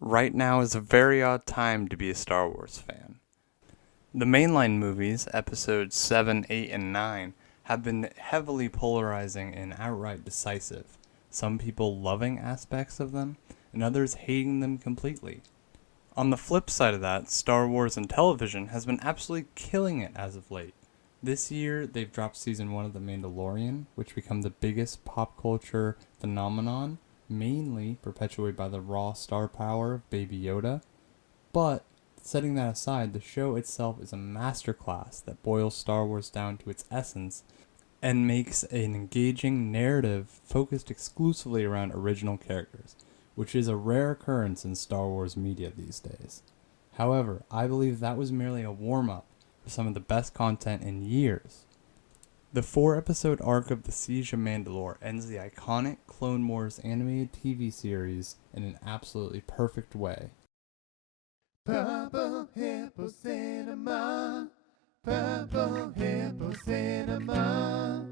Right now is a very odd time to be a Star Wars fan. The mainline movies, episodes 7, 8, and 9, have been heavily polarizing and outright decisive, some people loving aspects of them, and others hating them completely. On the flip side of that, Star Wars and television has been absolutely killing it as of late. This year, they've dropped season 1 of The Mandalorian, which became the biggest pop culture phenomenon, mainly perpetuated by the raw star power of Baby Yoda. But, setting that aside, the show itself is a masterclass that boils Star Wars down to its essence and makes an engaging narrative focused exclusively around original characters, which is a rare occurrence in Star Wars media these days. However, I believe that was merely a warm-up for some of the best content in years. The 4-episode arc of the Siege of Mandalore ends the iconic Clone Wars animated TV series in an absolutely perfect way. Purple Hippo Cinema, Purple Hippo Cinema.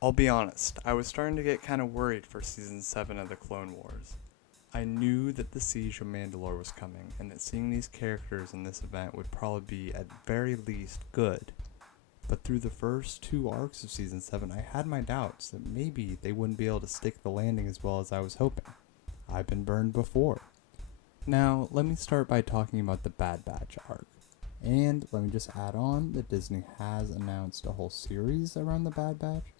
I'll be honest, I was starting to get kind of worried for Season 7 of the Clone Wars. I knew that the Siege of Mandalore was coming, and that seeing these characters in this event would probably be, at very least, good. But through the first 2 arcs of Season 7, I had my doubts that maybe they wouldn't be able to stick the landing as well as I was hoping. I've been burned before. Now, let me start by talking about the Bad Batch arc. And let me just add on that Disney has announced a whole series around the Bad Batch,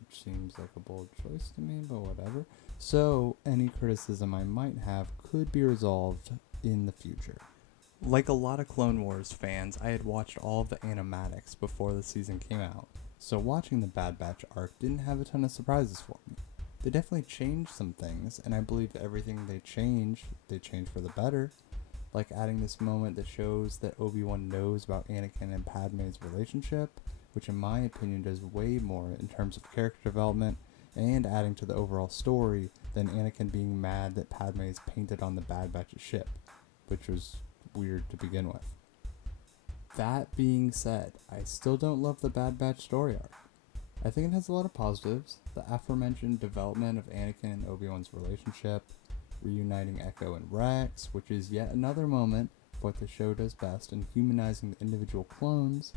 which seems like a bold choice to me, but whatever. So, any criticism I might have could be resolved in the future. Like a lot of Clone Wars fans, I had watched all of the animatics before the season came out, so watching the Bad Batch arc didn't have a ton of surprises for me. They definitely changed some things, and I believe everything they changed for the better. Like adding this moment that shows that Obi-Wan knows about Anakin and Padme's relationship, which in my opinion does way more in terms of character development and adding to the overall story than Anakin being mad that Padme is painted on the Bad Batch's ship, which was weird to begin with. That being said, I still don't love the Bad Batch story arc. I think it has a lot of positives, the aforementioned development of Anakin and Obi-Wan's relationship, reuniting Echo and Rex, which is yet another moment of what the show does best in humanizing the individual clones,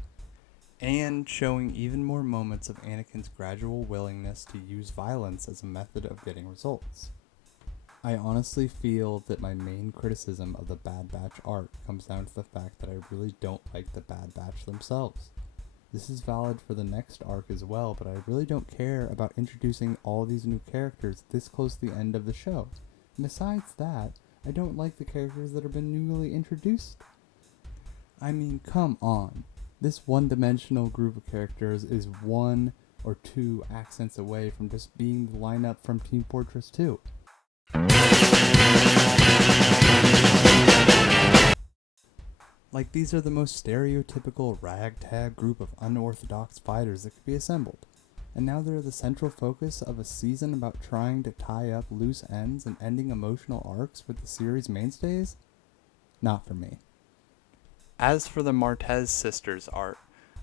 and showing even more moments of Anakin's gradual willingness to use violence as a method of getting results. I honestly feel that my main criticism of the Bad Batch arc comes down to the fact that I really don't like the Bad Batch themselves. This is valid for the next arc as well, but I really don't care about introducing all these new characters this close to the end of the show. And besides that, I don't like the characters that have been newly introduced. I mean, come on. This one-dimensional group of characters is 1 or 2 accents away from just being the lineup from Team Fortress 2. Like, these are the most stereotypical ragtag group of unorthodox fighters that could be assembled. And now they're the central focus of a season about trying to tie up loose ends and ending emotional arcs with the series mainstays? Not for me. As for the Martez Sisters art,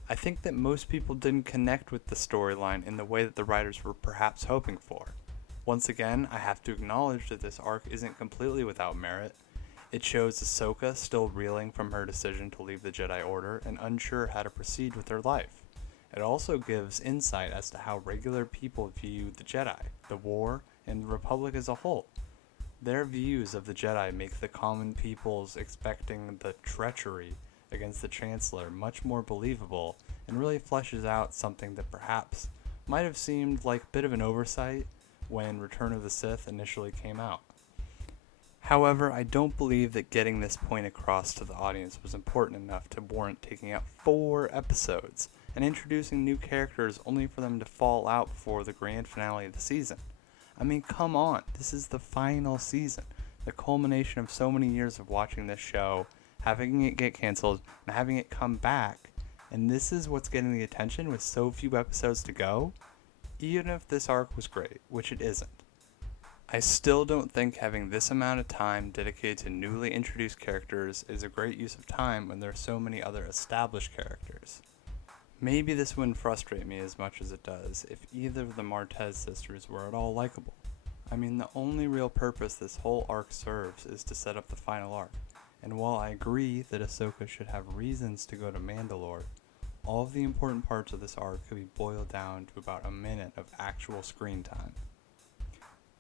I think that most people didn't connect with the storyline in the way that the writers were perhaps hoping for. Once again, I have to acknowledge that this arc isn't completely without merit. It shows Ahsoka still reeling from her decision to leave the Jedi Order and unsure how to proceed with her life. It also gives insight as to how regular people view the Jedi, the war, and the Republic as a whole. Their views of the Jedi make the common people's expecting the treachery against the Chancellor much more believable and really fleshes out something that perhaps might have seemed like a bit of an oversight when Return of the Sith initially came out. However, I don't believe that getting this point across to the audience was important enough to warrant taking out 4 episodes and introducing new characters only for them to fall out before the grand finale of the season. I mean, come on, this is the final season, the culmination of so many years of watching this show, having it get canceled, and having it come back, and this is what's getting the attention with so few episodes to go? Even if this arc was great, which it isn't. I still don't think having this amount of time dedicated to newly introduced characters is a great use of time when there are so many other established characters. Maybe this wouldn't frustrate me as much as it does if either of the Martez sisters were at all likable. I mean, the only real purpose this whole arc serves is to set up the final arc, and while I agree that Ahsoka should have reasons to go to Mandalore, all of the important parts of this arc could be boiled down to about a minute of actual screen time.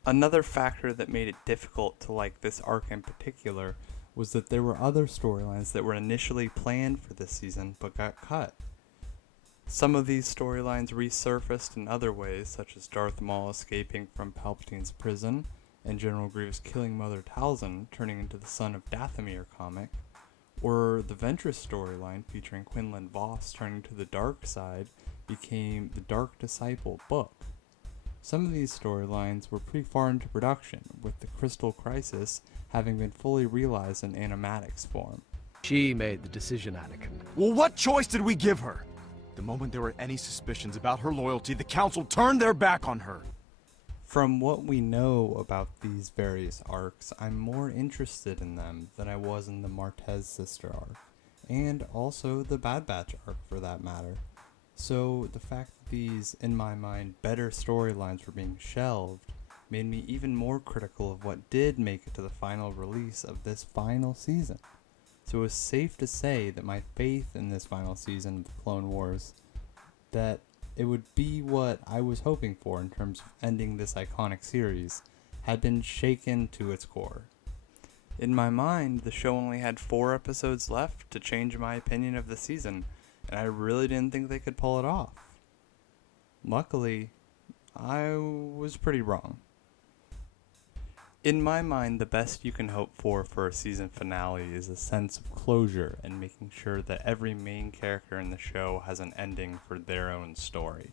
Another factor that made it difficult to like this arc in particular was that there were other storylines that were initially planned for this season but got cut. Some of these storylines resurfaced in other ways, such as Darth Maul escaping from Palpatine's prison, and General Grievous killing Mother Talzin, turning into the son of Dathomir comic, or the Ventress storyline featuring Quinlan Vos turning to the dark side became the Dark Disciple book. Some of these storylines were pretty far into production, with the Crystal Crisis having been fully realized in animatics form. She made the decision, Anakin. Well, what choice did we give her? The moment there were any suspicions about her loyalty, the Council turned their back on her. From what we know about these various arcs, I'm more interested in them than I was in the Martez sister arc, and also the Bad Batch arc for that matter. So the fact that these, in my mind, better storylines were being shelved made me even more critical of what did make it to the final release of this final season. So it was safe to say that my faith in this final season of the Clone Wars, that it would be what I was hoping for in terms of ending this iconic series, had been shaken to its core. In my mind, the show only had 4 episodes left to change my opinion of the season, and I really didn't think they could pull it off. Luckily, I was pretty wrong. In my mind, the best you can hope for a season finale is a sense of closure and making sure that every main character in the show has an ending for their own story.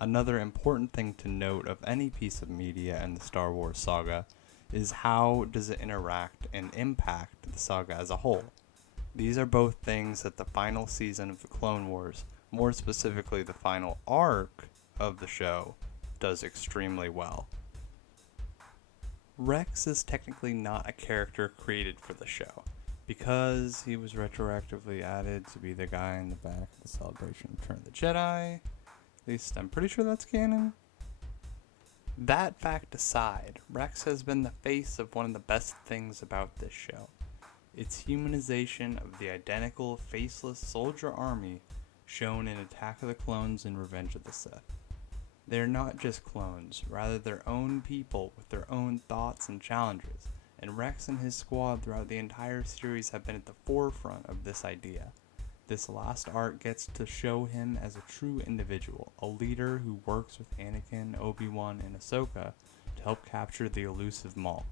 Another important thing to note of any piece of media in the Star Wars saga is how does it interact and impact the saga as a whole. These are both things that the final season of the Clone Wars, more specifically the final arc of the show, does extremely well. Rex is technically not a character created for the show, because he was retroactively added to be the guy in the back of the Celebration of Return of the Jedi. At least I'm pretty sure that's canon. That fact aside, Rex has been the face of one of the best things about this show. Its humanization of the identical, faceless soldier army shown in Attack of the Clones and Revenge of the Sith. They're not just clones, rather their own people with their own thoughts and challenges, and Rex and his squad throughout the entire series have been at the forefront of this idea. This last arc gets to show him as a true individual, a leader who works with Anakin, Obi-Wan, and Ahsoka to help capture the elusive Maul.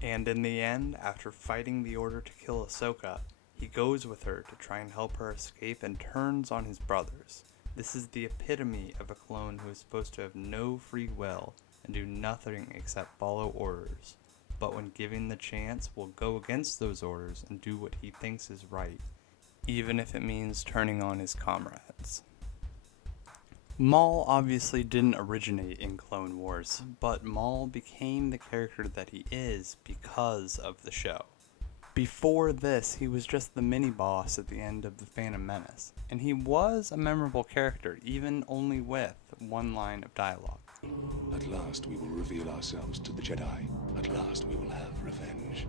And in the end, after fighting the order to kill Ahsoka, he goes with her to try and help her escape and turns on his brothers. This is the epitome of a clone who is supposed to have no free will and do nothing except follow orders, but when given the chance will go against those orders and do what he thinks is right, even if it means turning on his comrades. Maul obviously didn't originate in Clone Wars, but Maul became the character that he is because of the show. Before this, he was just the mini-boss at the end of The Phantom Menace, and he was a memorable character, even only with one line of dialogue. At last we will reveal ourselves to the Jedi. At last we will have revenge.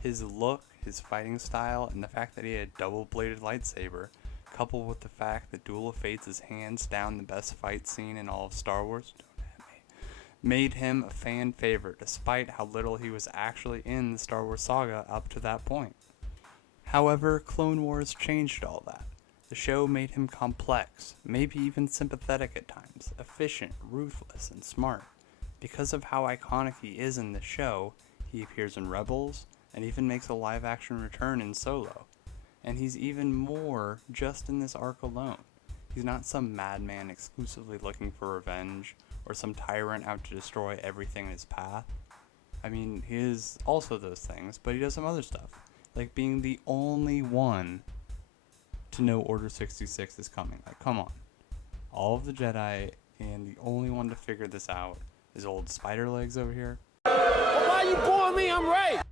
His look, his fighting style, and the fact that he had a double-bladed lightsaber, coupled with the fact that Duel of Fates is hands down the best fight scene in all of Star Wars, made him a fan favorite despite how little he was actually in the Star Wars saga up to that point. However, Clone Wars changed all that. The show made him complex, maybe even sympathetic at times, efficient, ruthless, and smart. Because of how iconic he is in the show, he appears in Rebels, and even makes a live-action return in Solo. And he's even more just in this arc alone. He's not some madman exclusively looking for revenge, or some tyrant out to destroy everything in his path. I mean, he is also those things, but he does some other stuff, like being the only one to know Order 66 is coming. Like, come on. All of the Jedi, and the only one to figure this out is old Spider Legs over here. Why you boring me? I'm right!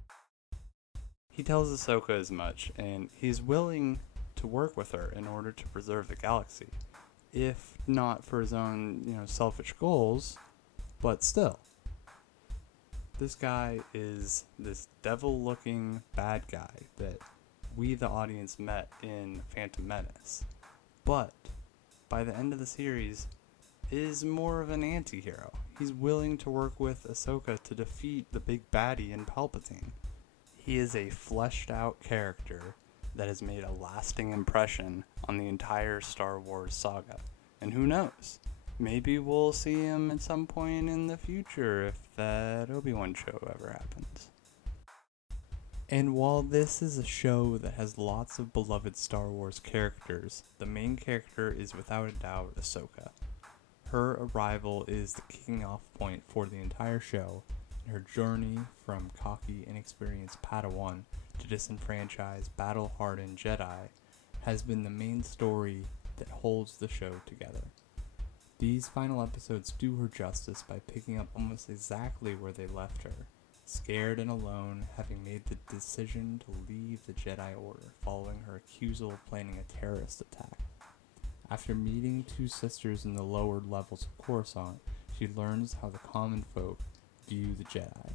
He tells Ahsoka as much, and he's willing to work with her in order to preserve the galaxy, if not for his own, selfish goals, but still. This guy is this devil-looking bad guy that we, the audience, met in Phantom Menace, but by the end of the series, is more of an anti-hero. He's willing to work with Ahsoka to defeat the big baddie in Palpatine. He is a fleshed-out character that has made a lasting impression on the entire Star Wars saga. And who knows? Maybe we'll see him at some point in the future if that Obi-Wan show ever happens. And while this is a show that has lots of beloved Star Wars characters, the main character is without a doubt Ahsoka. Her arrival is the kicking off point for the entire show, and her journey from cocky, inexperienced Padawan to disenfranchised, battle-hardened Jedi has been the main story that holds the show together. These final episodes do her justice by picking up almost exactly where they left her, scared and alone, having made the decision to leave the Jedi Order following her accusal of planning a terrorist attack. After meeting two sisters in the lower levels of Coruscant, she learns how the common folk view the Jedi.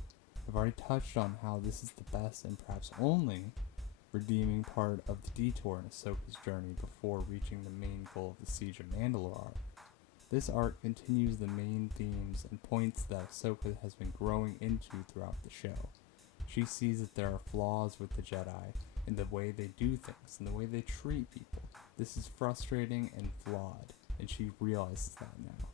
I've already touched on how this is the best and perhaps only redeeming part of the detour in Ahsoka's journey before reaching the main goal of the Siege of Mandalore arc. This arc continues the main themes and points that Ahsoka has been growing into throughout the show. She sees that there are flaws with the Jedi in the way they do things and the way they treat people. This is frustrating and flawed, and she realizes that now.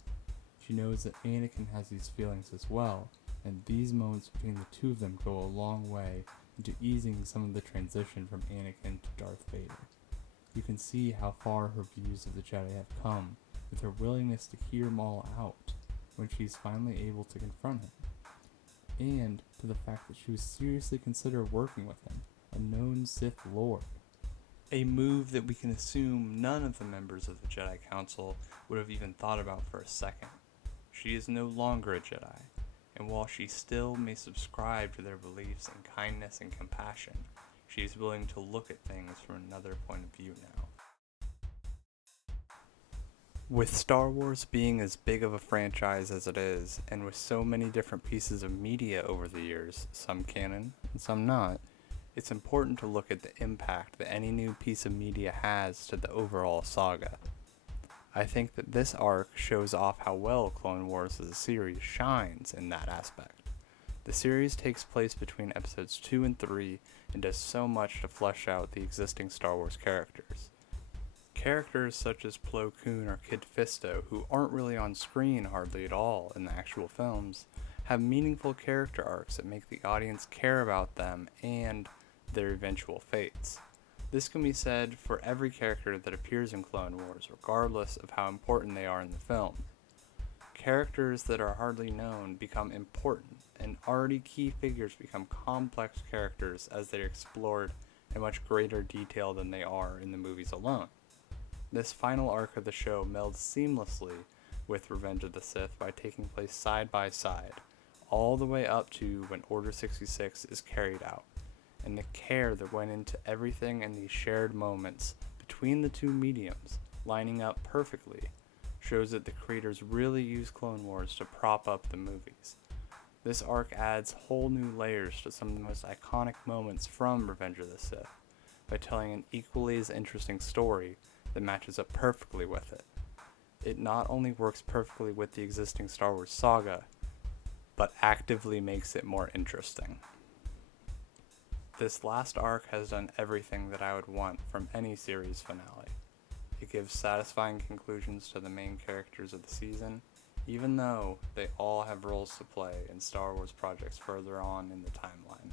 She knows that Anakin has these feelings as well, and these moments between the two of them go a long way into easing some of the transition from Anakin to Darth Vader. You can see how far her views of the Jedi have come, with her willingness to hear him all out when she's finally able to confront him, and to the fact that she would seriously consider working with him, a known Sith Lord. A move that we can assume none of the members of the Jedi Council would have even thought about for a second. She is no longer a Jedi, and while she still may subscribe to their beliefs in kindness and compassion, she is willing to look at things from another point of view now. With Star Wars being as big of a franchise as it is, and with so many different pieces of media over the years, some canon and some not, it's important to look at the impact that any new piece of media has to the overall saga. I think that this arc shows off how well Clone Wars as a series shines in that aspect. The series takes place between episodes 2 and 3 and does so much to flesh out the existing Star Wars characters. Characters such as Plo Koon or Kit Fisto, who aren't really on screen hardly at all in the actual films, have meaningful character arcs that make the audience care about them and their eventual fates. This can be said for every character that appears in Clone Wars, regardless of how important they are in the film. Characters that are hardly known become important, and already key figures become complex characters as they are explored in much greater detail than they are in the movies alone. This final arc of the show melds seamlessly with Revenge of the Sith by taking place side by side, all the way up to when Order 66 is carried out, and the care that went into everything in these shared moments between the two mediums lining up perfectly shows that the creators really used Clone Wars to prop up the movies. This arc adds whole new layers to some of the most iconic moments from Revenge of the Sith by telling an equally as interesting story that matches up perfectly with it. It not only works perfectly with the existing Star Wars saga, but actively makes it more interesting. This last arc has done everything that I would want from any series finale. It gives satisfying conclusions to the main characters of the season, even though they all have roles to play in Star Wars projects further on in the timeline.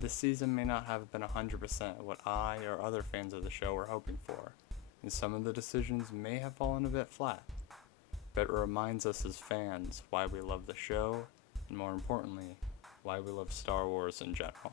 This season may not have been 100% what I or other fans of the show were hoping for, and some of the decisions may have fallen a bit flat, but it reminds us as fans why we love the show, and more importantly, why we love Star Wars in general.